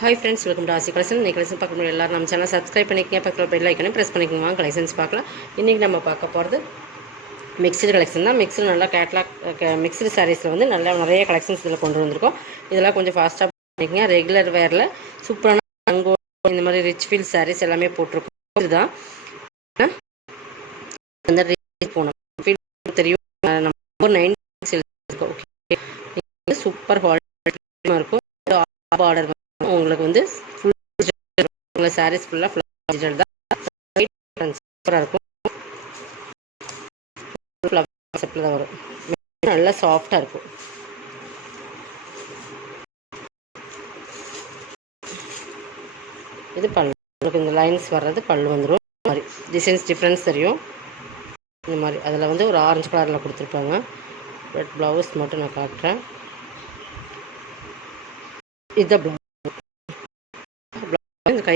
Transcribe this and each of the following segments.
Hi friends, welcome to ஆசி collection. இன்றைக்கி collection பார்க்க முடியும். எல்லோரும் நம்ம சேனல் சப்ஸ்கிரைப் பண்ணிக்கங்க, பக்கத்தில் பெல் ஐக்கனை ப்ரெஸ் பண்ணிக்கோங்க. கலெக்ஷன்ஸ் பார்க்கலாம். இன்றைக்கி நம்ம பார்க்க போகிறது மிக்சடு கலெக்ஷன் தான். மிக்சடு நல்லா கேட்லாக் மிக்சடு சாரீஸில் வந்து நல்லா நிறைய கலெக்ஷன்ஸ் இதில் கொண்டு வந்திருக்கோம். இதெல்லாம் கொஞ்சம் ஃபாஸ்ட்டாக பண்ணிக்கங்க. ரெகுலர் வேரில் சூப்பரான அங்கோ இந்த மாதிரி ரிச் ஃபீல் சாரீஸ் எல்லாமே போட்டிருக்கோம். இதுதான் அந்த போனோம் ஃபீல் தெரியும். நம்ம 9 இருக்கோம். ஓகே, சூப்பர் குவாலிட்டியாக இருக்கும். ஆர்டர் உங்களுக்கு வந்து ஃபுல் சாரீஸ் ஃபுல்லாக டிஜிட்டல் தான். சூப்பராக இருக்கும். செட்டில் தான் வரும். நல்லா சாஃப்டாக இருக்கும். இது பல்லு. உங்களுக்கு இந்த லைன்ஸ் வர்றது பல்லு வந்துடும். இந்த மாதிரி டிசைன்ஸ் டிஃப்ரென்ஸ் தெரியும். இந்த மாதிரி அதில் வந்து ஒரு ஆரஞ்சு கலரில் கொடுத்துருப்பாங்க. ரெட் ப்ளவுஸ் மட்டும் நான் காட்டுறேன். இதுதான் ப்ளவுஸ். இந்த கை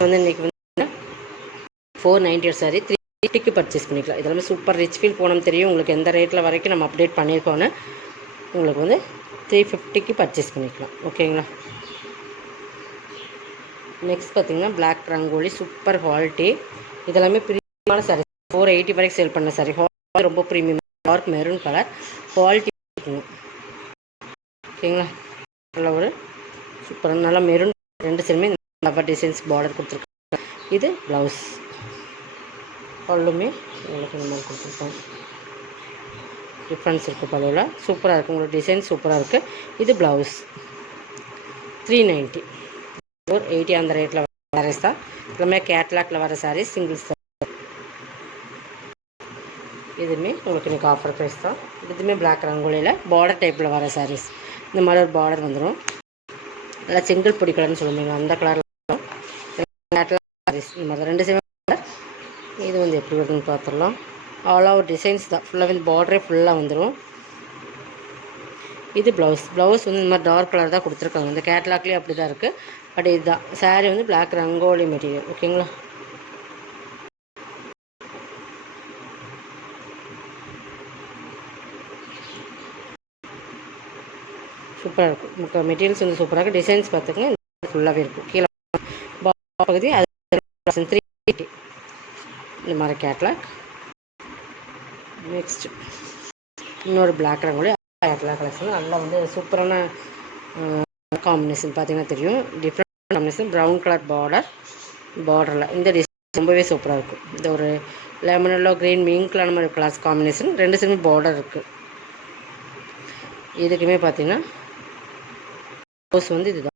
வந்து இன்றைக்கி வந்து 490 சாரி 350க்கு பர்ச்சேஸ் பண்ணிக்கலாம். இதெல்லாமே சூப்பர் ரிச் ஃபீல் போனோம் தெரியும் உங்களுக்கு. எந்த ரேட்டில் வரைக்கும் நம்ம அப்டேட் பண்ணியிருக்கோன்னு உங்களுக்கு வந்து 350க்கு பர்ச்சேஸ் பண்ணிக்கலாம். ஓகேங்களா. நெக்ஸ்ட் பார்த்திங்கன்னா பிளாக் ரங்கோலி சூப்பர் குவாலிட்டி. இதெல்லாமே ப்ரீமியமான சாரி. 480 வரைக்கும் சேல் பண்ண சாரி. ரொம்ப premium. Dark maroon colour quality இருக்குங்க. ஓகேங்களா. நல்ல ஒரு சூப்பராக நல்லா மெரூன் ரெண்டு சைடுமே ஃப்ளவர் டிசைன்ஸ் பார்டர் கொடுத்துருக்காங்க. இது ப்ளவுஸ். பல்லுமே உங்களுக்கு இந்த மாதிரி கொடுத்துருக்காங்க. டிஃப்ரென்ஸ் இருக்குது பல்லுவில். சூப்பராக இருக்குது. உங்களுக்கு டிசைன் சூப்பராக இருக்குது. இது ப்ளவுஸ் 390. 480 அந்த ரேட்டில் வர சாரீஸ் தான். எல்லாமே கேட்லாக்ல வர சாரீஸ். சிங்கிள்ஸ் தான். இதுவுமே உங்களுக்கு இன்றைக்கி ஆஃபர் ப்ரைஸ் தான். இதுவுமே பிளாக் ரங்கோலியில் பார்டர் டைப்பில் வர சாரீஸ். இந்த மாதிரி ஒரு பார்டர் வந்துடும். நல்லா செங்கல் பொடி கலர்னு சொல்லுவீங்க அந்த கலரில் சாரீஸ். இந்த மாதிரி ரெண்டு சேம் கலர். இது வந்து எப்படி வருதுன்னு பார்த்துடலாம். ஆல் ஓவர் டிசைன்ஸ் தான். ஃபுல்லாக வந்து பார்டரே ஃபுல்லாக வந்துடும். இது ப்ளவுஸ். ப்ளவுஸ் வந்து இந்த மாதிரி டார்க் கலர் தான் கொடுத்துருக்காங்க. இந்த கேட்லாக்லேயே அப்படி தான் இருக்குது. பட் இதுதான் சாரீ வந்து பிளாக் ரங்கோலி மெட்டீரியல். ஓகேங்களா. சூப்பராக இருக்கும். நமக்கு மெட்டீரியல்ஸ் வந்து சூப்பராக இருக்குது. டிசைன்ஸ் பார்த்துக்கங்க. ஃபுல்லாகவே இருக்கும். கீழே பகுதி அது 380 இந்த மாதிரி கேட்லாக். நெக்ஸ்ட் இன்னொரு பிளாக் ரங்கோலி கேட்லாக் கலெக்ஷன். நல்லா வந்து சூப்பரான காம்பினேஷன் பார்த்தீங்கன்னா தெரியும். Different combination. ப்ரௌன் கலர் பார்டரில் இந்த டிசைன் ரொம்பவே சூப்பராக இருக்கும். இந்த ஒரு லெமன் எல்லோ க்ரீன் மிங்க்லான மாதிரி கிளாஸ் காம்பினேஷன். ரெண்டு சைடுமே பார்டர் இருக்குது. இதுக்குமே பார்த்தீங்கன்னா ப்ளவுஸ் வந்து இதுதான்.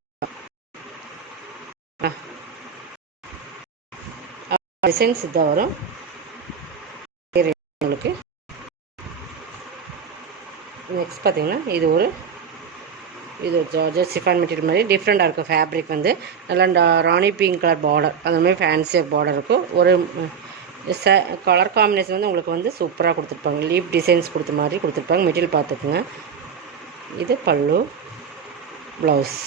டிசைன்ஸ் இதான் வரும் உங்களுக்கு. நெக்ஸ்ட் பார்த்தீங்கன்னா இது ஜார்ஜெட் சிஃபான் மெட்டீரியல் மாதிரி டிஃப்ரெண்ட்டாக இருக்கும். ஃபேப்ரிக் வந்து நல்லா ராணி பிங்க் கலர் பார்டர் அந்த மாதிரி ஃபேன்சியாக பார்டர் இருக்கும். ஒரு கலர் காம்பினேஷன் வந்து உங்களுக்கு வந்து சூப்பராக கொடுத்துருப்பாங்க. லீஃப் டிசைன்ஸ் கொடுத்த மாதிரி கொடுத்துருப்பாங்க. மெட்டீரியல் பார்த்துக்குங்க. இது பல்லு. ப்ளவுஸ்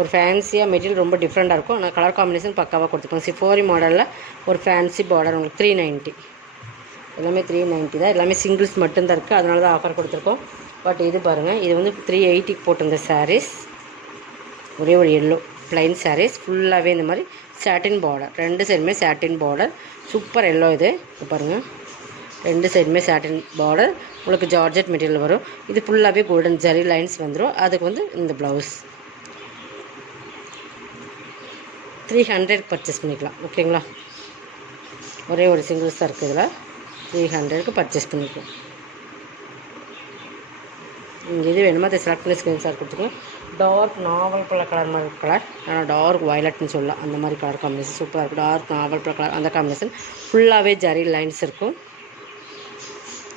ஒரு ஃபேன்சியாக மெட்டீரியல் ரொம்ப டிஃப்ரெண்ட்டாக இருக்கும். ஆனால் கலர் காம்பினேஷன் பக்காவாக கொடுத்துருப்பாங்க. சிஃபோரி மாடலில் ஒரு ஃபேன்சி பார்டர் உங்களுக்கு 390. எல்லாமே 390 தான். எல்லாமே சிங்கிள்ஸ் மட்டும்தான் இருக்குது. அதனால தான் ஆஃபர் கொடுத்துருக்கோம். பட் இது பாருங்கள், இது வந்து 380க்கு போட்டிருந்த சாரீஸ். ஒரே ஒரு எல்லோ ப்ளைன் சாரீஸ். ஃபுல்லாகவே இந்த மாதிரி சாட்டின் பார்டர். ரெண்டு சைடுமே சாட்டின் பார்டர். Super yellow. இது பாருங்கள், ரெண்டு சைடுமே சாட்டின் பார்டர். உங்களுக்கு ஜார்ஜெட் மெட்டீரியல் வரும். இது ஃபுல்லாகவே கோல்டன் ஜரி லைன்ஸ் வந்துடும். அதுக்கு வந்து இந்த ப்ளவுஸ் 300 பர்ச்சேஸ் பண்ணிக்கலாம். ஓகேங்களா. ஒரே ஒரு சிங்கிள்ஸ் தான் இருக்குது. இதில் 300க்கு பர்ச்சேஸ் பண்ணிக்கலாம். இது வேணுமா அதை செலக்ட் பண்ணி ஸ்க்ரீன்ஷாட் கொடுத்துக்கலாம். டார்க் நாவல் கலர் மாதிரி கலர். ஆனால் டார்க் வயலட்னு சொல்லலாம். அந்த மாதிரி கலர் காம்பினேஷன் சூப்பராக இருக்கும். டார்க் நாவல் கலர் அந்த காம்பினேஷன். ஃபுல்லாகவே ஜரி லைன்ஸ் இருக்கும்.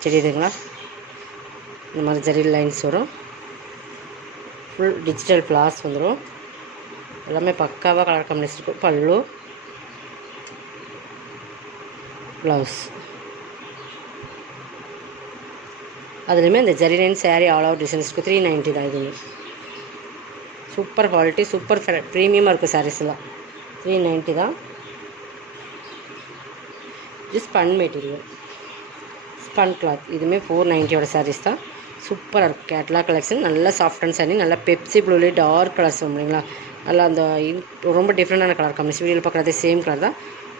தெரியுதுங்களா. இந்த மாதிரி ஜரி லைன்ஸ் வரும். ஃபுல் டிஜிட்டல் ஃப்ளார்ஸ் வந்துடும். எல்லாமே பக்காவாக கலர் காம்பினேஷன் இருக்கும். பல்லு ப்ளவுஸ். அதுலேயுமே இந்த zari line sari all over designs இருக்குது. 390 தான். இதுவுமே சூப்பர் குவாலிட்டி. சூப்பர் ப்ரீமியமாக இருக்குது சாரீஸ்லாம். 390 தான். இது ஸ்பன் மெட்டீரியல். Spun cloth. இதுவுமே 490 சாரீஸ் தான். சூப்பராக இருக்கும். கேட்லாக் கலெக்ஷன் நல்லா சாஃப்ட் அண்ட் சைனிங், நல்லா பெப்சி ப்ளூலேயே டார்க் கலர்ஸ் இல்லைங்களா, நல்லா அந்த ரொம்ப டிஃப்ரெண்டான கலர் காம்பினேஷன். வீடியோவில் பார்க்குறதே சேம் கலர் தான்.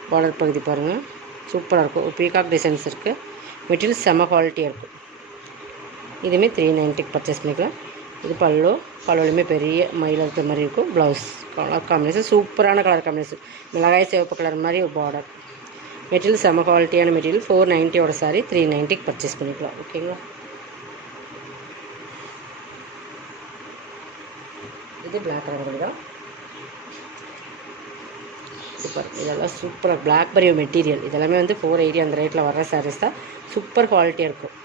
பார்டர் பகுதி பாருங்கள், சூப்பராக இருக்கும். பீகாக் டிசைன்ஸ் இருக்குது. மெட்டீரியல் செம்ம குவாலிட்டியாக இருக்கும். இதுவுமே 390 பர்ச்சேஸ் பண்ணிக்கலாம். இது பல்லுலையுமே பெரிய மயில் இருக்கிற மாதிரி இருக்கும். ப்ளவுஸ் கலர் காம்பினேஷன் சூப்பரான கலர் காம்பினேஷன், மிளகாய் சிவப்பு கலர் மாதிரி ஒரு பார்டர். மெட்டீரியல் செம்ம குவாலிட்டியான மெட்டீரியல். 490 சாரி 390 பர்ச்சேஸ் பண்ணிக்கலாம். ஓகேங்களா. இது பிளாக் கலர் தான் சூப்பர். இதெல்லாம் சூப்பராக பிளாக்பெரி மெட்டீரியல். இதெல்லாமே வந்து 480 அந்த ரேட்டில் வர்ற சாரீஸ் தான். சூப்பர் குவாலிட்டியாக இருக்கும்.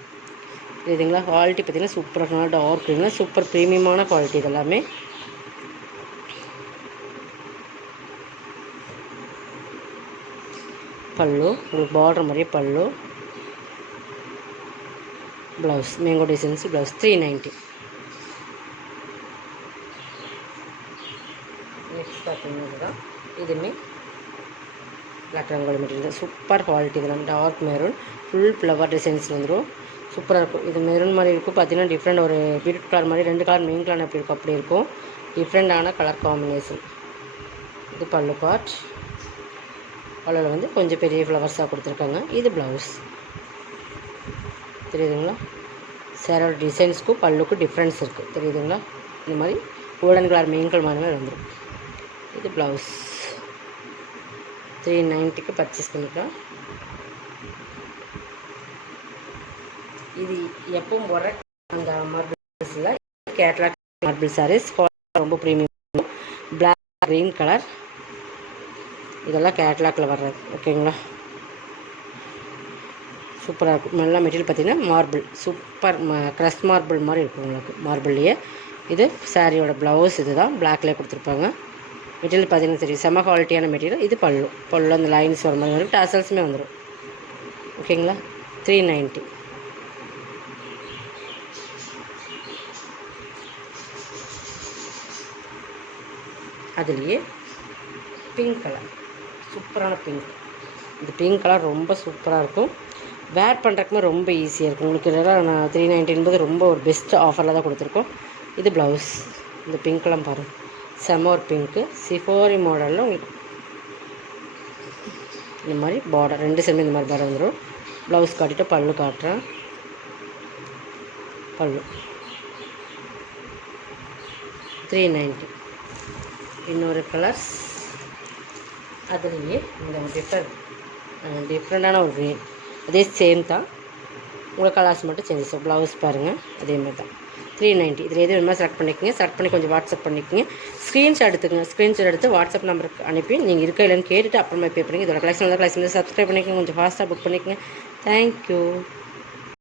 இதுங்களா குவாலிட்டி பார்த்திங்கன்னா சூப்பராக இருக்கும். டார்க் க்ரீனில் சூப்பர் ப்ரீமியமான குவாலிட்டி இதெல்லாமே. பல்லு உங்களுக்கு பார்டர் மாதிரியே pallu, blouse mango designs blouse 390. Next பார்த்தீங்கன்னா இதுதான். இதுவுமே பிளாக் ரங்கோலி மெட்டீரியல் தான். Super quality. இதெல்லாம் dark maroon full flower designs வந்துடும். சூப்பராக இருக்கும். இது மெரூன் மாதிரி இருக்கும். பார்த்தீங்கன்னா டிஃப்ரெண்ட் ஒரு பீட்ரூட் கலர் மாதிரி 2 கலர் மெயின் கலர் எப்படி இருக்கும் அப்படி இருக்கும். டிஃப்ரெண்டான கலர் காம்பினேஷன். இது பல்லு பார்ட். பல்லில் வந்து கொஞ்சம் பெரிய ஃப்ளவர்ஸாக கொடுத்துருக்காங்க. இது ப்ளவுஸ் தெரியுதுங்களா. சேரோட டிசைன்ஸ்க்கும் பல்லுக்கும் டிஃப்ரென்ஸ் இருக்குது தெரியுதுங்களா. இந்த மாதிரி கோல்டன் கலர் மெயின் கலர் மாதிரி வந்துடும். இது ப்ளவுஸ் 390 பர்ச்சேஸ் பண்ணிக்கலாம். இது எப்பவும் போடுற அந்த மார்பிள்ஸில் கேட்லாக் மார்பிள் சாரீஸ் ரொம்ப ப்ரீமியம். பிளாக் க்ரீன் கலர் இதெல்லாம் கேட்லாக்கில் வர்றது. ஓகேங்களா. சூப்பராக இருக்கும். நல்லா மெட்டீரியல் பார்த்திங்கன்னா மார்பிள் சூப்பர் க்ரஷ் மார்பிள் மாதிரி இருக்கும் உங்களுக்கு மார்பிள்லேயே. இது சாரியோட ப்ளவுஸ் இது தான் பிளாக்லேயே கொடுத்துருப்பாங்க. மெட்டீரியல் பார்த்திங்கன்னா தெரியும் செம்ம குவாலிட்டியான மெட்டீரியல். இது பல்லு அந்த லைன்ஸ் வர மாதிரி வரும். டாசல்ஸுமே வந்துடும். ஓகேங்களா. 390. அதுலேயே பிங்க் கலர் சூப்பரான பிங்க். இந்த பிங்க் கலர் ரொம்ப சூப்பராக இருக்கும். வேர் பண்ணுறதுக்குமே ரொம்ப ஈஸியாக இருக்கும் உங்களுக்கு. இதெல்லாம் நான் 390 என்பது ரொம்ப ஒரு பெஸ்ட் ஆஃபரில் தான் கொடுத்துருக்கோம். இது ப்ளவுஸ். இந்த பிங்க்கெலாம் பாருங்கள் செம்ம ஒரு பிங்க்கு சிஃபோரி மாடலில் உங்களுக்கு இந்த மாதிரி பார்டர் 2 சைடுமே இந்த மாதிரி பார்டர் வந்துடும். ப்ளவுஸ் காட்டிட்டு பல்லு காட்டுறேன். பல்லு 390. இன்னொரு கலர்ஸ் அதுலேயே இந்த டிஃப்ரெண்டான ஒரு க்ரீன் அதே சேம் தான். உங்கள் கலர்ஸ் மட்டும் சேஞ்சஸ். ப்ளவுஸ் பாருங்கள் அதேமாதிரி தான் 390. இதில் எது வேணுமா செலக்ட் பண்ணிக்கோங்க. செலக்ட் பண்ணி கொஞ்சம் வாட்ஸ்அப் பண்ணிக்கோங்க. ஸ்க்ரீன்ஷாட் எடுத்துக்கங்க. ஸ்க்ரீன்ஷாட் எடுத்து வாட்ஸ்அப் நம்பருக்கு அனுப்பி நீங்கள் இருக்க இல்லைன்னு கேட்டுட்டு அப்புறமா பே பண்ணிங்க. இதோட கலெக்ஷன் சப்ஸ்கிரைப் பண்ணிக்கோங்க. கொஞ்சம் ஃபாஸ்ட்டாக புக் பண்ணிக்கோங்க. தேங்க்யூ.